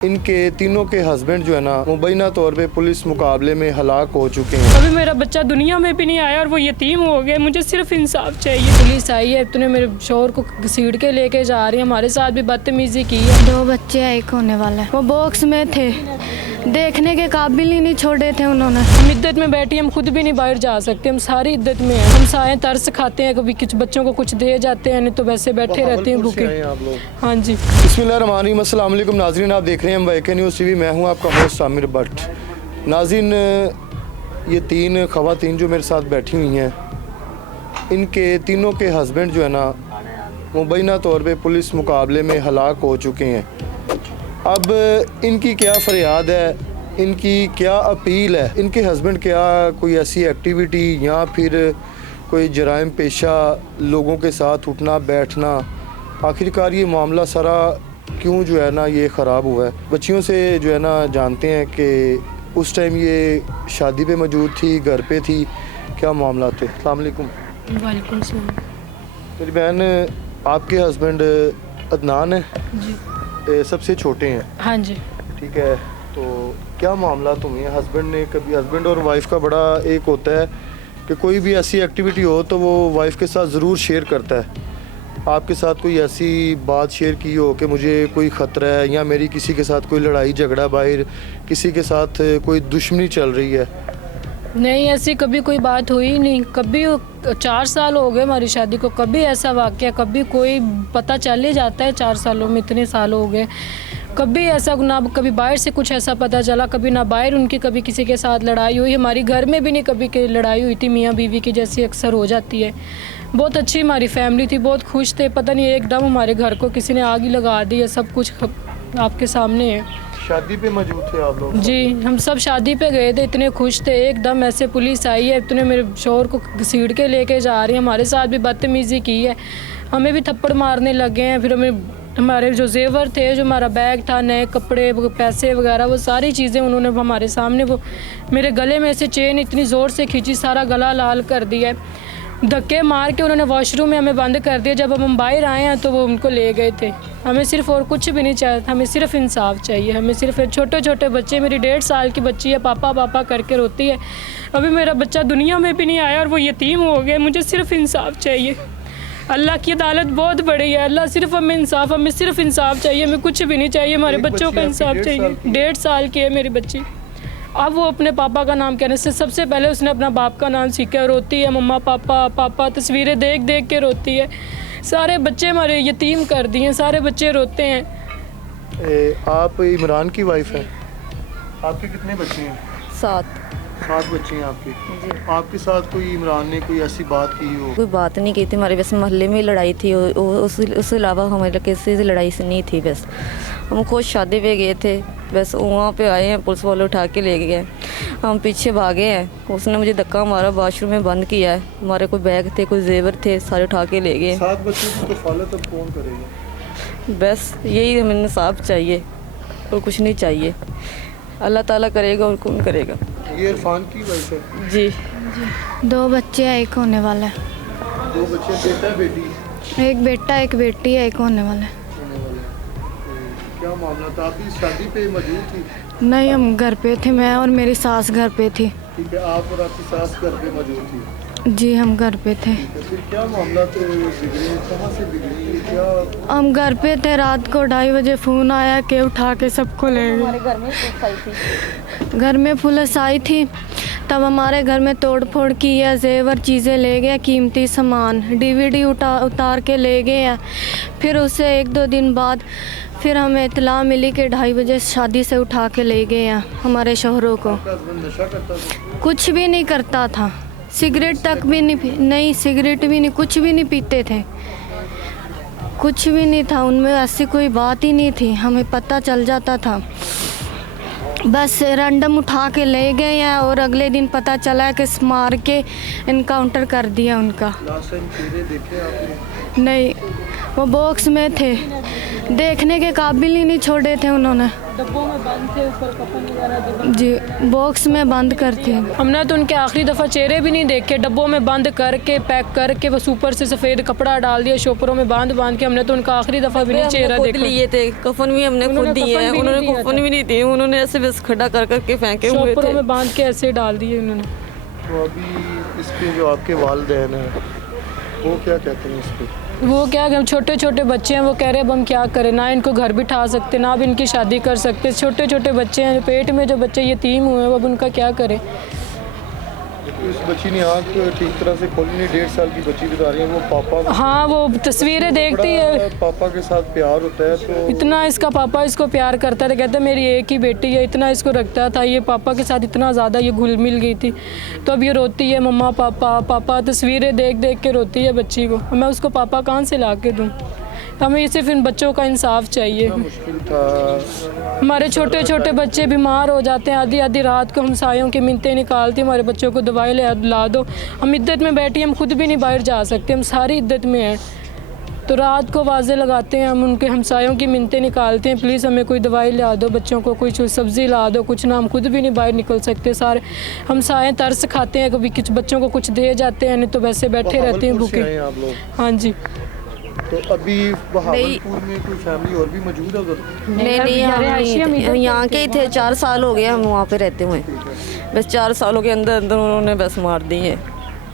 इनके तीनों के हस्बैंड जो है ना मुबैना तौर पे पुलिस मुकाबले में हलाक हो चुके हैं। अभी मेरा बच्चा दुनिया में भी नहीं आया और वो यतीम हो गए। मुझे सिर्फ इंसाफ चाहिए। पुलिस आई है, तूने मेरे शोहर को घसीट के लेके जा रही है, हमारे साथ भी बदतमीजी की है। 2 बच्चे एक होने वाले, वो बॉक्स में थे, देखने के काबिल ही नहीं छोड़े थे उन्होंने। हम इद्दत में बैठी, हम खुद भी नहीं बाहर जा सकते, हम सारी इद्दत में हैं। हम साए तरस खाते हैं, कभी कुछ बच्चों को कुछ दे जाते हैं, नहीं तो वैसे बैठे रहते हैं भूखे। हाँ जी। बिस्मिल्लाहिर्रहमानिर्रहीम, अस्सलाम वालेकुम नाज़रीन, आप देख रहे हैं वाईके न्यूज़ टीवी। मैं हूं आपका होस्ट सामिर भट्ट। नाज़रीन, ये 3 ख़वातीन जो मेरे साथ बैठी हुई हैं, इनके तीनों के हस्बैंड जो है ना मुबैना तौर पे पुलिस मुकाबले में हलाक हो चुके हैं। अब इनकी क्या फरियाद है, इनकी क्या अपील है, इनके हस्बैंड क्या कोई ऐसी एक्टिविटी या फिर कोई जराइम पेशा लोगों के साथ उठना बैठना, आखिरकार ये मामला सारा क्यों जो है ना ये ख़राब हुआ है। बच्चियों से जो है ना जानते हैं कि उस टाइम ये शादी पे मौजूद थी, घर पे थी, क्या मामला थे। अस्सलाम वालेकुम। वालेकुम सलाम। मेरी बहन, आपके हस्बैंड अदनान है जी। सबसे छोटे हैं। हाँ जी। ठीक है, तो क्या मामला तुम्हें हस्बैंड ने कभी, हस्बैंड और वाइफ का बड़ा एक होता है कि कोई भी ऐसी एक्टिविटी हो तो वो वाइफ के साथ ज़रूर शेयर करता है। आपके साथ कोई ऐसी बात शेयर की हो कि मुझे कोई ख़तरा है या मेरी किसी के साथ कोई लड़ाई झगड़ा, बाहर किसी के साथ कोई दुश्मनी चल रही है? नहीं, ऐसी कभी कोई बात हुई नहीं। कभी 4 साल हो गए हमारी शादी को, कभी ऐसा वाक़या, कभी कोई पता चल ही जाता है 4 सालों में, इतने साल हो गए। कभी ऐसा ना, कभी बाहर से कुछ ऐसा पता चला, कभी ना बाहर उनकी कभी किसी के साथ लड़ाई हुई। हमारी घर में भी नहीं कभी की लड़ाई हुई थी, मियाँ बीवी की जैसी अक्सर हो जाती है। बहुत अच्छी हमारी फैमिली थी, बहुत खुश थे। पता नहीं एकदम हमारे घर को किसी ने आग ही लगा दी है। सब कुछ आपके सामने है। शादी पे मौजूद थे आप लोग? जी, हम सब शादी पे गए थे, इतने खुश थे। एकदम ऐसे पुलिस आई है, तूने मेरे शोहर को घसीट के लेके जा रही है, हमारे साथ भी बदतमीजी की है, हमें भी थप्पड़ मारने लगे हैं। फिर हमारे जो जेवर थे, जो हमारा बैग था, नए कपड़े, पैसे वगैरह, वो सारी चीज़ें उन्होंने हमारे सामने, वो मेरे गले में से चेन इतनी ज़ोर से खींची, सारा गला लाल कर दिया है। धक्के मार के उन्होंने वॉशरूम में हमें बंद कर दिया। जब हम बाहर आए हैं तो वो उनको ले गए थे। हमें सिर्फ और कुछ भी नहीं चाहिए, हमें सिर्फ इंसाफ चाहिए। हमें सिर्फ, छोटे छोटे बच्चे, मेरी 1.5 साल की बच्ची है, पापा पापा करके रोती है। अभी मेरा बच्चा दुनिया में भी नहीं आया और वो यतीम हो गए। मुझे सिर्फ इंसाफ चाहिए। अल्लाह की अदालत बहुत बड़ी है। अल्लाह सिर्फ हमें सिर्फ इंसाफ चाहिए, हमें कुछ भी नहीं चाहिए। हमारे बच्चों का इंसाफ चाहिए। 1.5 साल की है मेरी बच्ची। अब वो अपने पापा का नाम कहने से सबसे पहले उसने अपना बाप का नाम सीखा। रोती है, मम्मा पापा पापा, तस्वीरें देख देख के रोती है। सारे बच्चे हमारे यतीम कर दिए, सारे बच्चे रोते हैं। आप इमरान की वाइफ हैं? आपके कितने बच्चे हैं? 7 बच्चे हैं आपके। आपके साथ कोई इमरान ने कोई ऐसी बात की हो? कोई बात नहीं की थी, हमारे बस मोहल्ले में लड़ाई थी, उसके अलावा हमारे किसी से लड़ाई से नहीं थी। बस हम खुद शादी पे गए थे, बस वहाँ पे आए हैं, पुलिस वाले उठा के ले गए। हम पीछे भागे हैं, उसने मुझे धक्का मारा, वॉशरूम में बंद किया है। हमारे कोई बैग थे, कोई जेवर थे, सारे उठा के ले गए। 7 बच्चों की कफ़ालत अब कौन करेगा? बस यही हमें इंसाफ चाहिए और कुछ नहीं चाहिए। अल्लाह ताला करेगा और कौन करेगा। ये इरफान की वाइफ है? जी। 2 बच्चे एक होने वाला है। 2 बच्चे, बेटा बेटी? एक बेटा एक बेटी है, एक होने वाला है। क्या मामला था? आप इस शादी पे मौजूद थी? नहीं, हम घर पे थे, मैं और मेरी सास घर पे थी। ठीक है, आप और आपकी सास घर पे मौजूद थी? जी, हम घर पे थे। फिर क्या मामला तो बिगड़े, कहाँ से बिगड़ी, क्या? हम घर पे थे, रात को 2:30 बजे फ़ोन आया कि उठा के सबको ले गए। घर में पुलिस आई थी, तब हमारे घर में तोड़ फोड़ की है, जेवर चीज़ें ले गए, कीमती सामान, DVD उतार के ले गए हैं। फिर उससे 1-2 दिन बाद फिर हमें इत्तला मिली कि 2:30 बजे शादी से उठा के ले गए हैं हमारे शोहरों को। नशा करता था? कुछ भी नहीं करता था, सिगरेट तक भी नहीं, सिगरेट भी नहीं, कुछ भी नहीं पीते थे, कुछ भी नहीं था उनमें, ऐसी कोई बात ही नहीं थी। हमें पता चल जाता था, बस रैंडम उठा के ले गए हैं और अगले दिन पता चला कि मार के इनकाउंटर कर दिया उनका। लास्ट टाइम चेहरे देखे आपने? नहीं, वो बॉक्स में थे, देखने के काबिल ही नहीं छोड़े थे उन्होंने। डब्बों में बंद थे, ऊपर कफन वगैरह जी बॉक्स में बंद करते हैं। हमने तो उनके आखिरी दफ़ा चेहरे भी नहीं देखे, डब्बों में बंद करके पैक करके बस ऊपर से सफ़ेद कपड़ा डाल दिया, शोपरों में बांध के हमने तो उनका आखिरी दफ़ा भी नहीं चेहरा खुद देखा। लिए थे, कफन भी हमने खुद दिए हैं, उन्होंने कफन भी नहीं दिए, उन्होंने ऐसे बस खड़ा कर करके फेंके हुए शोपरों थे। में बांध के ऐसे डाल दिए उन्होंने। तो अभी इसके जो आपके वालिदैन हैं वो क्या कहते हैं इस पर? वो क्या हम छोटे छोटे बच्चे हैं, वो कह रहे हैं अब हम क्या करें, ना इनको घर बिठा सकते ना अब इनकी शादी कर सकते, छोटे छोटे बच्चे हैं, पेट में जो बच्चे यतीम हुए हैं अब उनका क्या करें। इस बच्ची ने आँख ठीक तरह से खोली नहीं, 1.5 साल की बच्ची बता रही है, वो पापा हाँ वो तस्वीरें देखती है, पापा के साथ प्यार होता है तो इतना इसका पापा इसको प्यार करता था, कहता मेरी एक ही बेटी है, इतना इसको रखता था, ये पापा के साथ इतना ज़्यादा ये घुल मिल गई थी। तो अब ये रोती है मम्मा पापा पापा, तस्वीरें देख देख के रोती है बच्ची को। मैं उसको पापा कहाँ से ला के दूँ? हमें सिर्फ इन बच्चों का इंसाफ चाहिए। मुश्किल था। हमारे छोटे छोटे बच्चे बीमार हो जाते हैं, आधी आधी रात को हमसायों की मिन्नतें निकालती, हमारे बच्चों को दवाई ला दो। हम इद्दत में बैठी, हम खुद भी नहीं बाहर जा सकते, हम सारी इद्दत में हैं। तो रात को वाजे लगाते हैं, हम उनके हमसायों की मिन्नतें निकालते हैं, प्लीज़ हमें कोई दवाई ला दो, बच्चों को कोई सब्ज़ी ला दो, कुछ ना, हम खुद भी नहीं बाहर निकल सकते। सारे हमसाए तरस खाते हैं, कभी कुछ बच्चों को कुछ दे जाते हैं, नहीं तो वैसे बैठे रहते हैं भूखे। आप लोग हाँ जी। तो अभी बहावलपुर में कोई फैमिली और भी मौजूद है उधर? नहीं हम यहाँ के ही थे, 4 साल हो गए हम वहाँ पे रहते हुए, बस 4 सालों के अंदर अंदर उन्होंने बस मार दी है।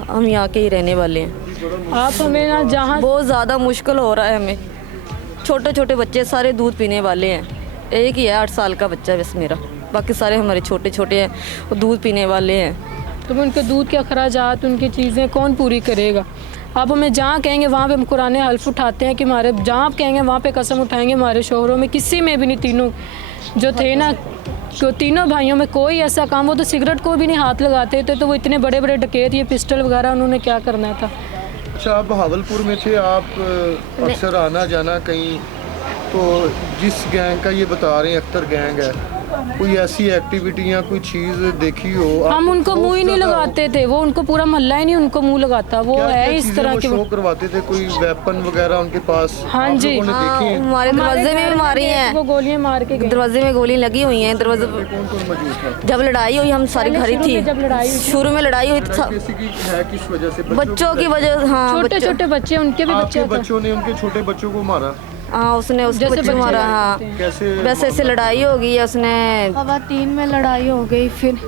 हम यहाँ के ही रहने वाले हैं। आप हमें ना जहाँ बहुत ज़्यादा मुश्किल हो रहा है हमें, छोटे छोटे बच्चे सारे दूध पीने वाले हैं, एक ही है 8 साल का बच्चा बस मेरा, बाकी सारे हमारे छोटे छोटे हैं, वो दूध पीने वाले हैं। तो उनके दूध के अखराजात, उनकी चीज़ें कौन पूरी करेगा? आप हमें जहाँ कहेंगे वहाँ पे हम कुरान हल्फ उठाते हैं कि हमारे जहाँ आप कहेंगे वहाँ पे कसम उठाएंगे, हमारे शोहरों में किसी में भी नहीं, तीनों जो थे ना, तो तीनों भाइयों में कोई ऐसा काम, वो तो सिगरेट को भी नहीं हाथ लगाते थे, तो वो इतने बड़े बड़े डकैत, ये पिस्टल वगैरह उन्होंने क्या करना था। अच्छा, आप बहावलपुर में थे, आप अक्सर आना जाना कहीं, तो जिस गैंग का ये बता रहे हैं अख्तर गैंग है, कोई ऐसी एक्टिविटी या कोई चीज़ देखी हो? हम उनको मुंह ही नहीं लगाते थे, वो उनको पूरा मोहल्ला ही नहीं उनको मुंह लगाता, वो है इस तरह के। शो करवाते थे, कोई वेपन वगैरह उनके पास? हाँ जी, हमारे दरवाजे में भी मारी हैं, वो गोलियां मार के गए। दरवाजे में गोली लगी हुई हैं, दरवाजे कौन कौन मौजूद था जब लड़ाई हुई हम सारी घर ही थी, जब लड़ाई हुई शुरू में लड़ाई हुई थी किसी की है, किस वजह से? बच्चों की वजह। हाँ छोटे छोटे बच्चे, उनके भी आपके बच्चे बच्चों ने उनके छोटे बच्चों को मारा? हाँ उसने उसको जैसे बच्चे बच्चे मारा। हाँ मारते हैं। कैसे? बस ऐसे लड़ाई हो गई है, उसने खवातीन में लड़ाई हो गई, फिर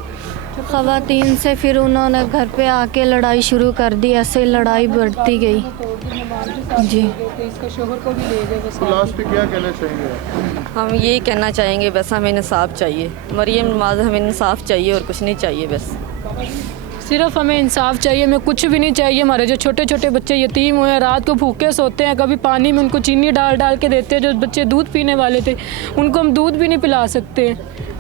खवातीन से फिर उन्होंने घर पे आके लड़ाई शुरू कर दी, ऐसे लड़ाई बढ़ती गई जी। इसका शोहर को भी ले गए बस। तो लास्ट पे क्या कहना चाहिए? हम यही कहना चाहेंगे बस हमें इंसाफ चाहिए, मरियम नवाज, हमें इंसाफ चाहिए और कुछ नहीं चाहिए, बस सिर्फ हमें इंसाफ चाहिए, हमें कुछ भी नहीं चाहिए। हमारे जो छोटे छोटे बच्चे यतीम हुए हैं, रात को भूखे सोते हैं, कभी पानी में उनको चीनी डाल डाल के देते हैं, जो बच्चे दूध पीने वाले थे उनको हम दूध भी नहीं पिला सकते।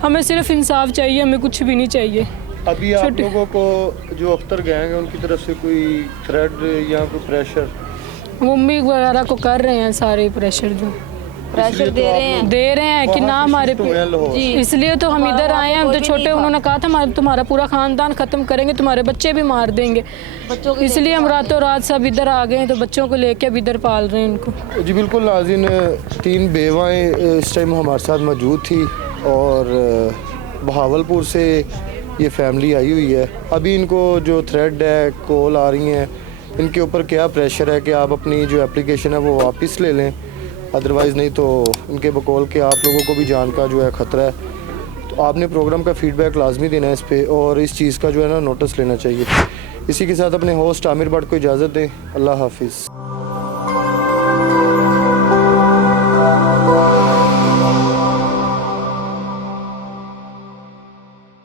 हमें सिर्फ इंसाफ चाहिए, हमें कुछ भी नहीं चाहिए। अभी आप लोगों को जो अख्तर गैंग है उनकी तरफ से कोई थ्रेट या कोई प्रेशर? मम्मी वगैरह को कर रहे हैं सारे प्रेशर, जो प्रेशर दे रहे हैं कि ना हमारे तो है लाहौर। जी। इसलिए तो हम इधर आए हैं। हम तो छोटे, उन्होंने कहा था तुम्हारा पूरा खानदान ख़त्म करेंगे, तुम्हारे बच्चे भी मार देंगे, इसलिए हम रातों रात सब इधर आ गए हैं, तो बच्चों को लेके अब इधर पाल रहे हैं इनको। जी बिल्कुल नाज़रीन, 3 बेवाएँ इस टाइम हमारे साथ मौजूद थी और बहावलपुर से ये फैमिली आई हुई है। अभी इनको जो थ्रेड है, कॉल आ रही हैं, इनके ऊपर क्या प्रेशर है कि आप अपनी जो एप्लीकेशन है वो वापस ले लें, अदरवाइज़ नहीं तो इनके बकौल के आप लोगों को भी जान का जो है ख़तरा है। तो आपने प्रोग्राम का फ़ीडबैक लाजमी देना है इस पर, और इस चीज़ का जो है ना नोटिस लेना चाहिए। इसी के साथ अपने होस्ट आमिर भट्ट को इजाज़त दें। अल्लाह हाफिज़।